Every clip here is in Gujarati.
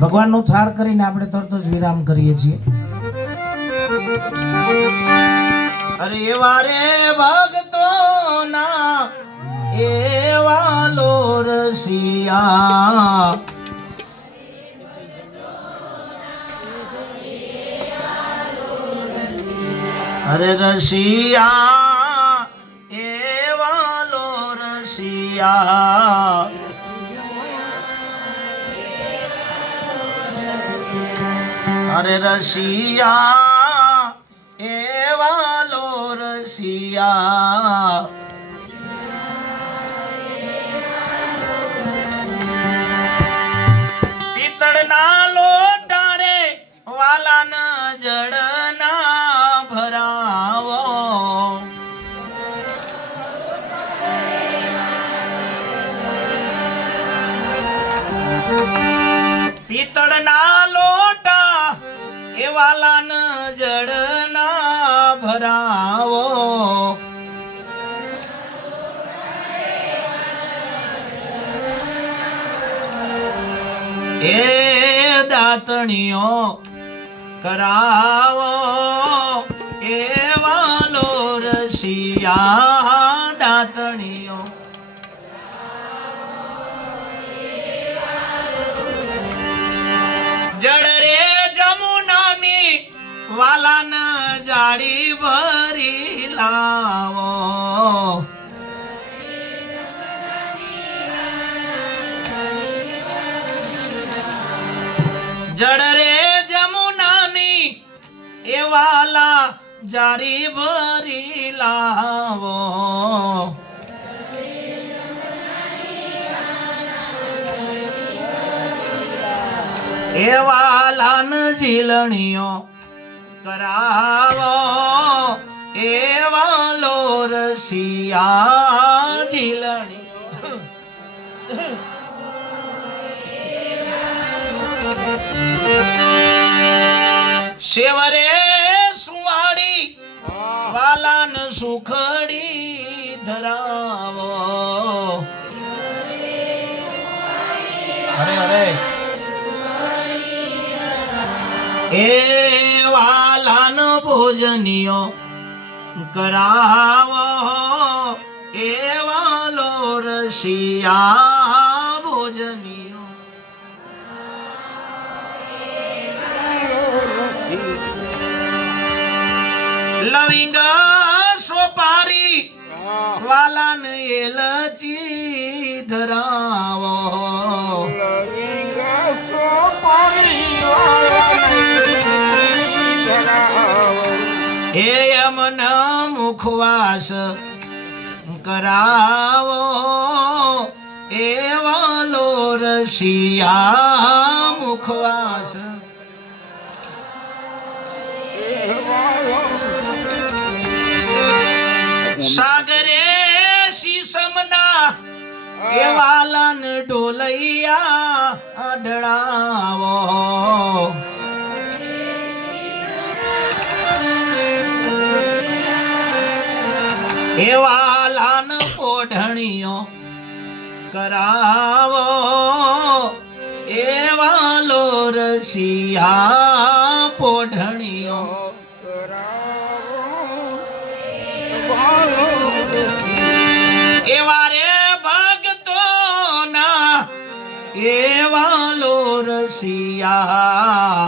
ભગવાનનો થાળ કરીને આપણે તરત જ વિરામ કરીએ છીએ. અરે એવા રે ભક્તોના એવા લો રસિયા, અરે રસિયા એવા લો રસિયા, અરે રસિયા એવા લો રસિયા, પિત્તળના લોટા રે વાલા ન જડના ભરાવો, પિત્તળના લોટા એ વાલા ન જડના ભરાવો, એ દાતણીઓ કરાવો એવા લો રસિયા, દાતણીઓ જડ રે જમુનાની વાલા ન જાડી ભરી લાવો, જડ રે જમુનાની એ વાલા જારી ભરી લાવો, એ વાલાન ઝીલણીઓ કરાવો એવા લો રસિયા, ઝીલણી શેવરે સુવાડી વાલાન સુખડી ધરાવો, અરે અરે એ વાલાન ભોજનિયો કરાવો એવા લો રસિયા, ભોજનિયો લવિંગ સોપારી વાલાન એલચી ધરાવો, હે યમના મુખવાસ કરાવો એવા લો રસિયા, મુખવાસ સાગરે શીશમના એ વાલાન ડોલૈયા ઢળાવો, એ વાલાન પોઢણીઓ કરાવો એવા લો રસિયા, પોઢણીઓ એવા રે ભક્તોના એવા લો રસિયા,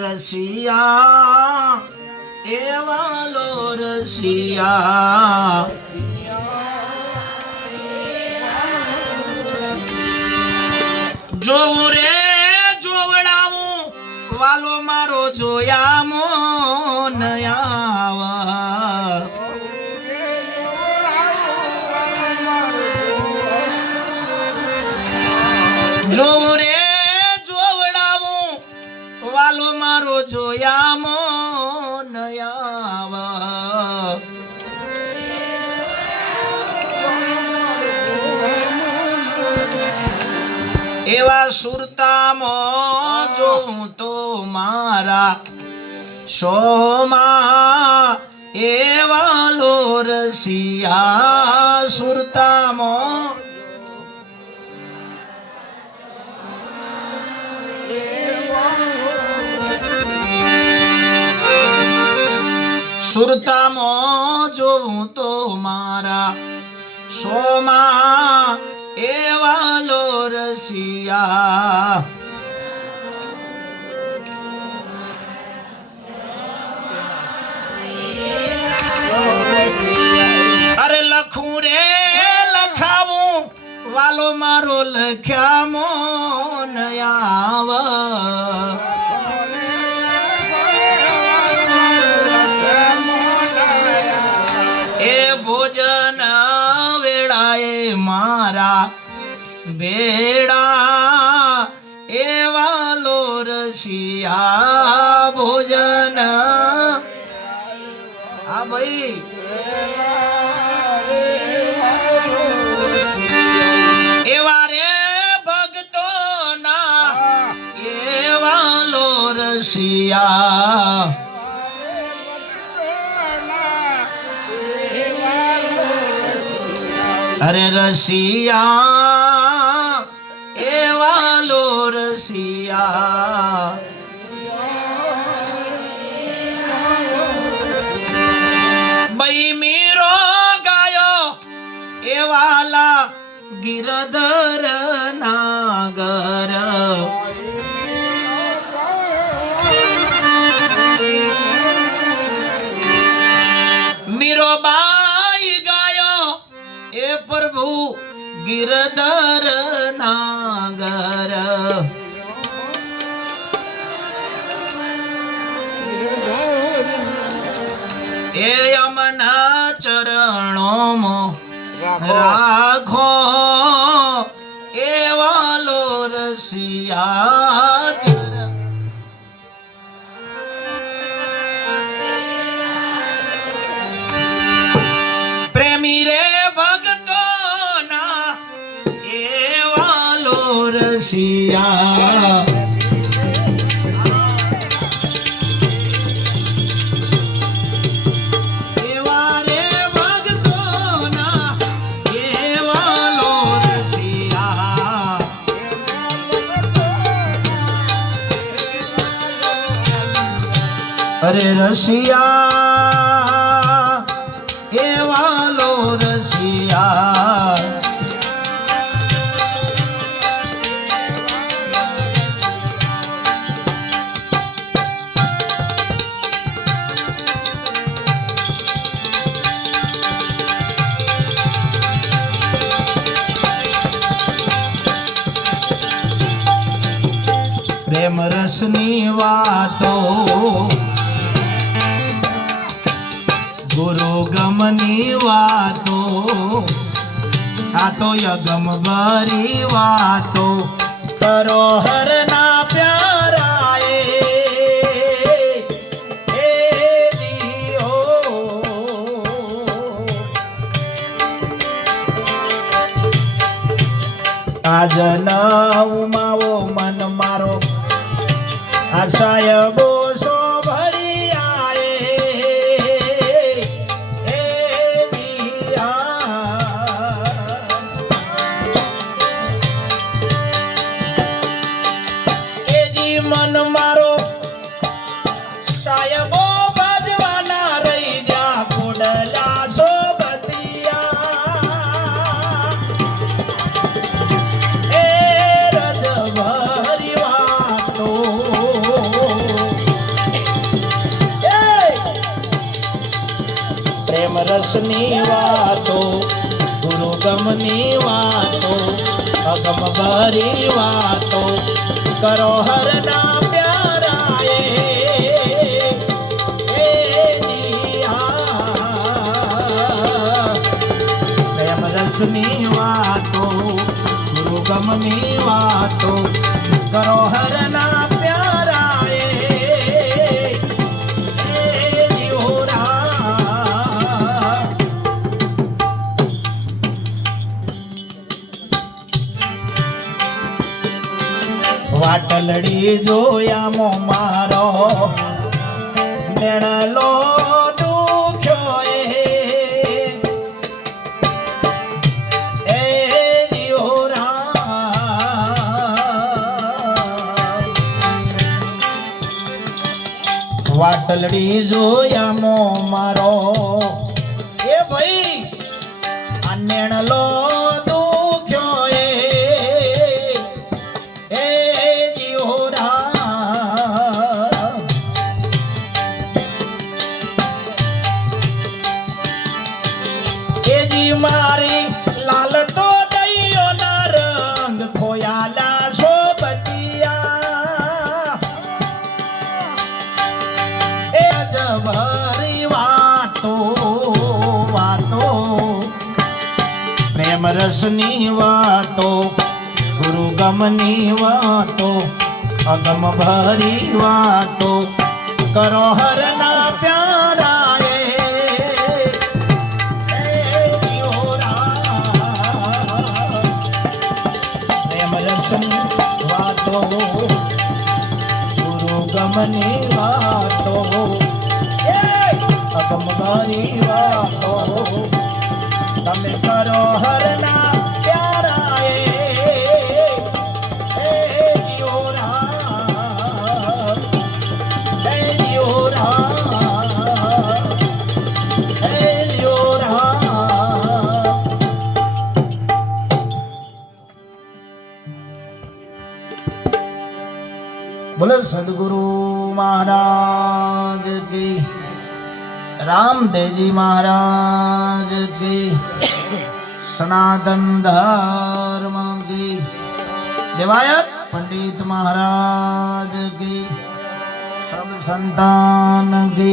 રસિયા એવા લો રસિયા, જોવું રે જોવડાવું વાલો મારો જોયા મોન આવા, જોવું રે જોવડાવું વાલો મારો જોયા મોન આવા, એવા સુરતામાં જોઉં તો મારા સોમા એવા લો રસિયા સુરતામાં સુરતામાં જોઉં તો મારા સોમા એવાલો રસિયા અરે લખું રે લખાવું વાલો મારો લખ્યા મોન આવ એ ભોજન વેળાએ મારા બેડા એ વાલો રસિયા ભોજન હા ભાઈ એવા રે ભક્તો ના એવાલો રસિયા અરે રસિયા એવાલો રસિયા બઈ મીરો ગાયો એવાલા ગિરધર નાગર મીરોબાઈ ગાયો એ પ્રભુ ગિરધર નાગર એ યમના ચરણોમાં રાખો એવાલો રસિયા પ્રેમી રે ભક્તો ના એવાલો રસિયા અરે રસિયા એવાલો રસિયા પ્રેમ રસની વાતો ગુરુ ગમની વાતો આ તો યગમ ભરી વાતો કરો હરના પ્યારાએ એ દિયો આજ નવમાવો મન મારો આ સાયબો સો ભરી મન મારો સાયબો બાજવાના રહી જા કોડલા સોબતિયા એ રજ ભરી વાતો પ્રેમ રસની વાતો ગુરુ ગમની વાતો અગમ ભરી વાતો કરો હરના પ્યારાએ પ્રેમ રસની વાતો ગુરુ ગમની વાતો કરો હરના પ્યારાએ વાટલડી જોયામો મારો મેળલો દુખ્યો એ વાટલડી જોયામો મારો એ ભાઈ આ નેણલો દુખ્યો એ જીવરા એ જી મારી લાલ તો દઈયો ના રંગ ખોયાલા શોભતિયા એ જબરી વાતો વાતો પ્રેમ રસની વાતો ગુરુ ગમની વાતો અગમ ભરી વાતો કરો હરના પ્યારા પ્રેમ રસની વાતો ગુરુ ગમની વાતો અગમ ભરી વાતો તમે કરો હરના પ્યારા બોલે સદગુરુ મહારાજ કી રામદેવજી મહારાજ કી સનાતન ધર્મ કી દેવાયત पंडित महाराज की सब संतान की